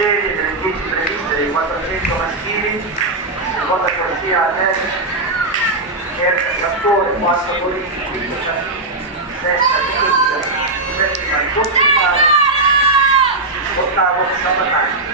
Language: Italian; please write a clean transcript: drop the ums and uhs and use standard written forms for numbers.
serie delle 10 previste dei 400 maschili, seconda corsia a destra, terza trattore, quarta polizia, quinta destra, settima il postale, ottavo sabatagno.